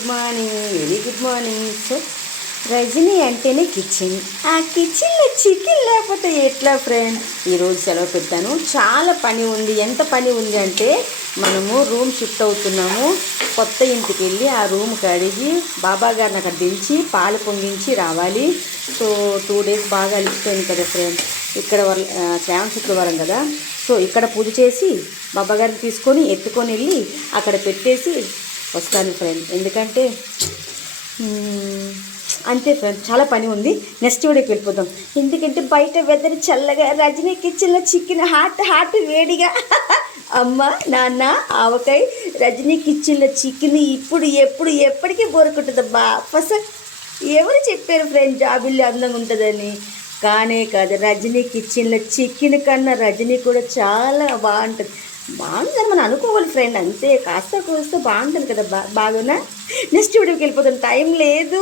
Good morning, very good morning. So Rajani అంటేనే kitchen. ఆ కిచెన్లో చికెన్ లేకపోతే ఎట్లా ఫ్రెండ్? ఈరోజు సెలవు పెట్టాను. చాలా పని ఉంది. ఎంత పని ఉంది అంటే మనము రూమ్ షిఫ్ట్ అవుతున్నాము. కొత్త ఇంటికి వెళ్ళి ఆ రూమ్ కడిగి బాబా గారిని అక్కడ దించి పాలు పొంగించి రావాలి. సో 2 days బాగా అలిసిపోయింది కదా ఫ్రెండ్. ఇక్కడ శ్రావణ శుక్రవారం కదా. సో ఇక్కడ పూజ చేసి బాబా గారిని తీసుకొని ఎత్తుకొని వెళ్ళి అక్కడ పెట్టేసి వస్తాను ఫ్రెండ్. ఎందుకంటే అంతే ఫ్రెండ్, చాలా పని ఉంది. నెక్స్ట్ వీడియోకి వెళ్ళిపోతాం. ఎందుకంటే బయట వెదర్ చల్లగా, రజనీ కిచెన్లో చికెన్ హాట్ వేడిగా అమ్మ నాన్న ఆవకాయ, రజనీ కిచెన్లో చికెన్ ఇప్పుడు ఎప్పటికీ బోరుకుంటుందబ్బా. అసలు ఎవరు చెప్పారు ఫ్రెండ్ జాబిల్లి అందంగా ఉంటుందని? కానే కాదు, రజనీ కిచెన్లో చికెన్ కన్నా రజనీ కూడా చాలా బాగుంటుందని మనం అనుకోవాలి ఫ్రెండ్. అంతే, కాస్త బాగుంటుంది కదా. బాగున్నా నెక్స్ట్ వీడియోకి వెళ్ళిపోతాం, టైం లేదు.